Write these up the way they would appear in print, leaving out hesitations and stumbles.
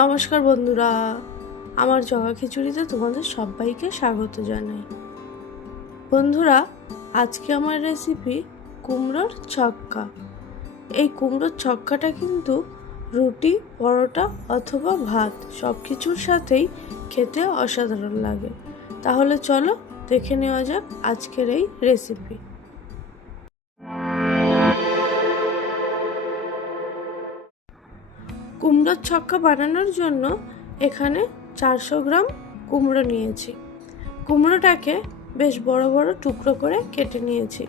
নমস্কার বন্ধুরা, আমার জগা খিচুড়িতে তোমাদের সবাইকে স্বাগত জানাই। বন্ধুরা, আজকে আমার রেসিপি কুমড়োর ছক্কা। এই কুমড়োর ছক্কাটা কিন্তু রুটি, পরোটা অথবা ভাত সব কিছুর সাথেই খেতে অসাধারণ লাগে। তাহলে চলো দেখে নেওয়া যাক আজকের এই রেসিপি। কুমড়োর ছক্কা বানানোর জন্য এখানে 400 গ্রাম কুমড়ো নিয়েছি। কুমড়োটাকে বেশ বড় বড় টুকরো করে কেটে নিয়েছি।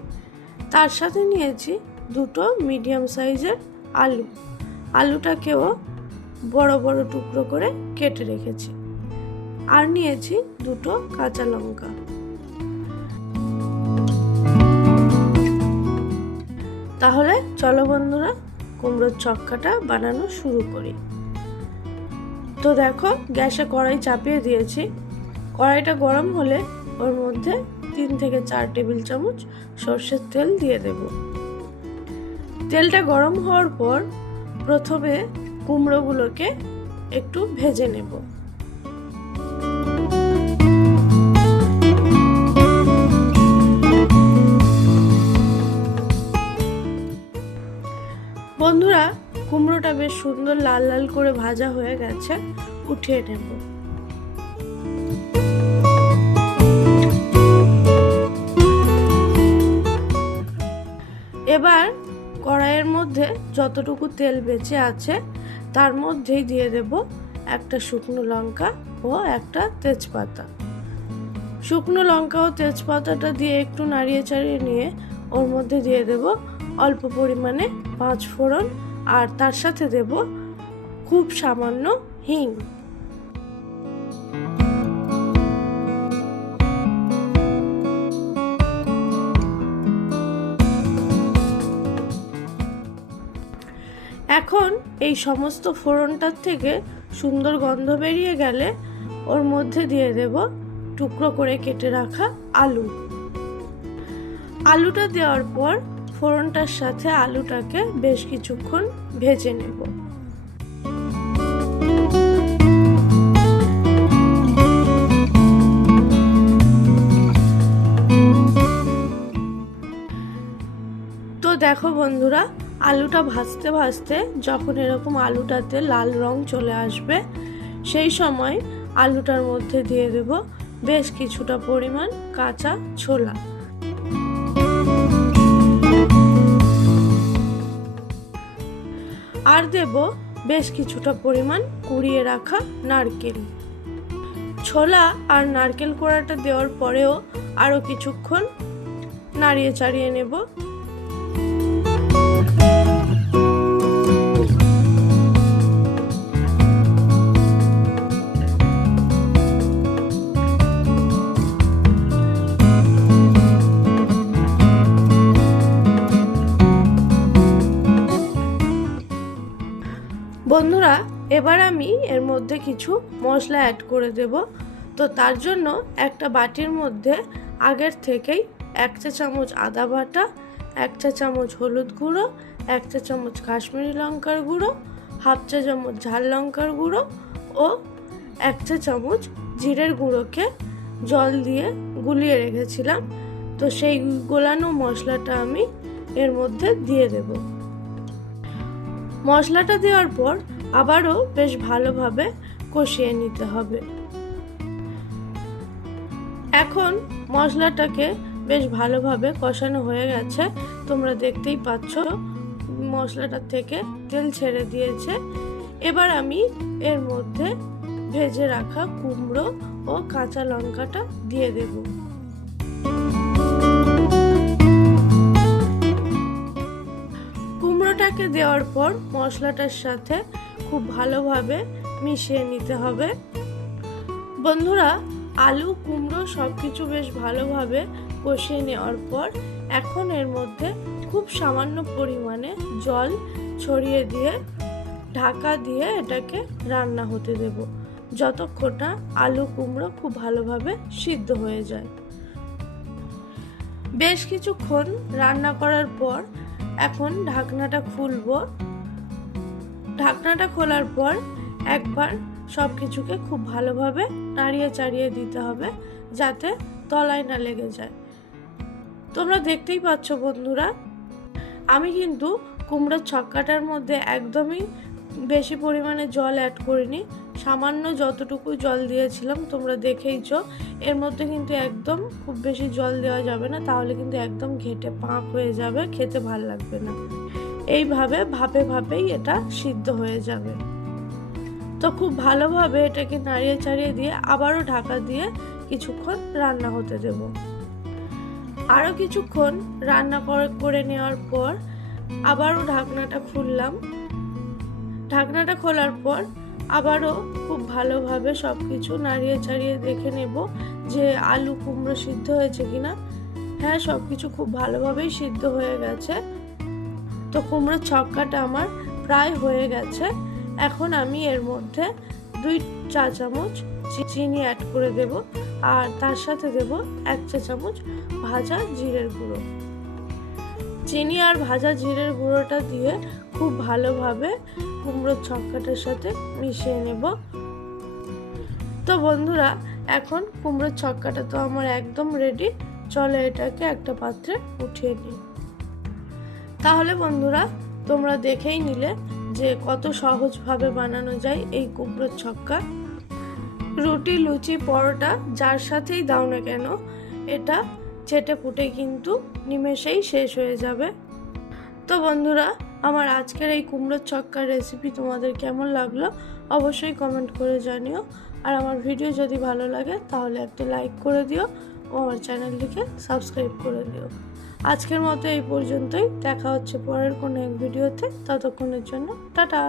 তার সাথে নিয়েছি দুটো মিডিয়াম সাইজের আলু। আলুটাকেও বড় বড় টুকরো করে কেটে রেখেছি। আর নিয়েছি দুটো কাঁচা লঙ্কা। তাহলে চলো বন্ধুরা, কুমড়োর ছক্কাটা বানানো শুরু করি। তো দেখো, গ্যাসে কড়াই চাপিয়ে দিয়েছি। কড়াইটা গরম হলে ওর মধ্যে 3 থেকে 4 টেবিল চামচ সর্ষের তেল দিয়ে দেব। তেলটা গরম হওয়ার পর প্রথমে কুমড়োগুলোকে একটু ভেজে নেব। বন্ধুরা, কুমড়োটা বেশ সুন্দর লাল লাল করে ভাজা হয়ে গেছে, উঠিয়ে নেব। এবার কড়াইয়ের মধ্যে যতটুকু তেল বেঁচে আছে তার মধ্যেই দিয়ে দেব একটা শুকনো লঙ্কা ও একটা তেজপাতা। শুকনো লঙ্কা ও তেজপাতাটা দিয়ে একটু নাড়িয়ে চাড়িয়ে নিয়ে ওর মধ্যে দিয়ে দেব অল্প পরিমাণে 5 ফোড়ন, আর তার সাথে দেব খুব সামান্য হিং। এখন এই সমস্ত ফোড়নটার থেকে সুন্দর গন্ধ বেরিয়ে গেলে ওর মধ্যে দিয়ে দেব টুকরো করে কেটে রাখা আলু। আলুটা দেওয়ার পর ফোড়নটার সাথে আলুটাকে বেশ কিছুক্ষণ ভেজে নেব। তো দেখো বন্ধুরা, আলুটা ভাজতে ভাজতে যখন এরকম আলুটাতে লাল রং চলে আসবে, সেই সময় আলুটার মধ্যে দিয়ে দেব বেশ কিছুটা পরিমাণ কাঁচা ছোলা। আর দেব বেশ কিছুটা পরিমাণ কুড়িয়ে রাখা নারকেল। ছোলা আর নারকেল কোড়াটা দেওয়ার পরেও আরো কিছুক্ষণ নাড়িয়ে চাড়িয়ে নেব। বন্ধুরা, এবার আমি এর মধ্যে কিছু মশলা অ্যাড করে দেব। তো তার জন্য একটা বাটির মধ্যে আগের থেকেই 1 চা চামচ আদা বাটা, 1 চা চামচ হলুদ গুঁড়ো, 1 চা চামচ কাশ্মীরি লঙ্কার গুঁড়ো, হাফ চা চামচ ঝাল লঙ্কার গুঁড়ো ও 1 চা চামচ জিরের গুঁড়োকে জল দিয়ে গুলিয়ে রেখেছিলাম। তো সেই গোলানো মশলাটা আমি এর মধ্যে দিয়ে দেব। মশলাটা দেওয়ার পর আবারও বেশ ভালোভাবে কষিয়ে নিতে হবে। এখন মশলাটাকে বেশ ভালোভাবে কষানো হয়ে গেছে, তোমরা দেখতেই পাচ্ছ মশলাটা থেকে তেল ছেড়ে দিয়েছে। এবার আমি এর মধ্যে ভেজে রাখা কুমড়ো ও কাঁচা লঙ্কাটা দিয়ে দেব। কুমড়োটাকে দেওয়ার পর মশলাটার সাথে খুব ভালোভাবে মিশিয়ে নিতে হবে। বন্ধুরা, আলু কুমড়ো সবকিছু বেশ ভালোভাবে কষিয়ে নেওয়ার পর এখন এর মধ্যে খুব সামান্য পরিমাণে জল ছড়িয়ে দিয়ে ঢাকা দিয়ে এটাকে রান্না হতে দেব, যতক্ষণ না আলু কুমড়ো খুব ভালোভাবে সিদ্ধ হয়ে যায়। বেশ কিছুক্ষণ রান্না করার পর এখন ঢাকনাটা খুলব। ঢাকনাটা খোলার পর একবার সব কিছুকে খুব ভালোভাবে নাড়িয়ে চাড়িয়ে দিতে হবে যাতে তলায় না লেগে যায়। তোমরা দেখতেই পাচ্ছ বন্ধুরা, আমি কিন্তু কুমড়োর ছক্কাটার মধ্যে একদমই বেশি পরিমাণে জল অ্যাড করিনি, সামান্য যতটুকু জল দিয়েছিলাম তোমরা দেখেইছো। এর মধ্যে কিন্তু একদম খুব বেশি জল দেওয়া যাবে না, তাহলে কিন্তু একদম ঘেঁটে পাঁক হয়ে যাবে, খেতে ভাল লাগবে না। এইভাবে ভাপে ভাপেই এটা সিদ্ধ হয়ে যাবে। তো খুব ভালোভাবে এটাকে নাড়িয়ে চাড়িয়ে দিয়ে আবারও ঢাকা দিয়ে কিছুক্ষণ রান্না হতে দেব। আরও কিছুক্ষণ রান্না করে নেওয়ার পর আবারও ঢাকনাটা খুললাম। ঢাকনাটা খোলার পর আবারও খুব ভালোভাবে সব কিছু নাড়িয়ে চাড়িয়ে দেখে নেব যে আলু কুমড়ো সিদ্ধ হয়েছে কিনা। হ্যাঁ, সব কিছু খুব ভালোভাবেই সিদ্ধ হয়ে গেছে। তো কুমড়োর ছক্কাটা আমার প্রায় হয়ে গেছে। এখন আমি এর মধ্যে 2 চা চামচ চিনি অ্যাড করে দেব, আর তার সাথে দেব 1 চা চামচ ভাজা জিরের গুঁড়ো। চিনি আর ভাজা জিরের গুঁড়োটা দিয়ে খুব ভালোভাবে কুমড়োর ছক্কাটার সাথে মিশিয়ে নেব। তো বন্ধুরা, এখন কুমড়োর ছক্কাটা তো আমার একদম রেডি। চলো এটাকে একটা পাত্রে উঠিয়ে নিই। তাহলে বন্ধুরা, তোমরা দেখেই নিলে যে কত সহজভাবে বানানো যায় এই কুমড়োর ছক্কা। রুটি, লুচি, পরোটা যার সাথেই দাও না কেন, এটা চেটে পুটে কিন্তু নিমেষেই শেষ হয়ে যাবে। তো বন্ধুরা, আমার আজকের এই কুমড়োর ছক্কার রেসিপি তোমাদের কেমন লাগলো অবশ্যই কমেন্ট করে জানিও। আর আমার ভিডিও যদি ভালো লাগে তাহলে একটা লাইক করে দিও ও আমার চ্যানেলটিকে সাবস্ক্রাইব করে দিও। আজকের মতো এই পর্যন্তই, দেখা হচ্ছে পরের কোনো এক ভিডিওতে। ততক্ষণের জন্য টাটা।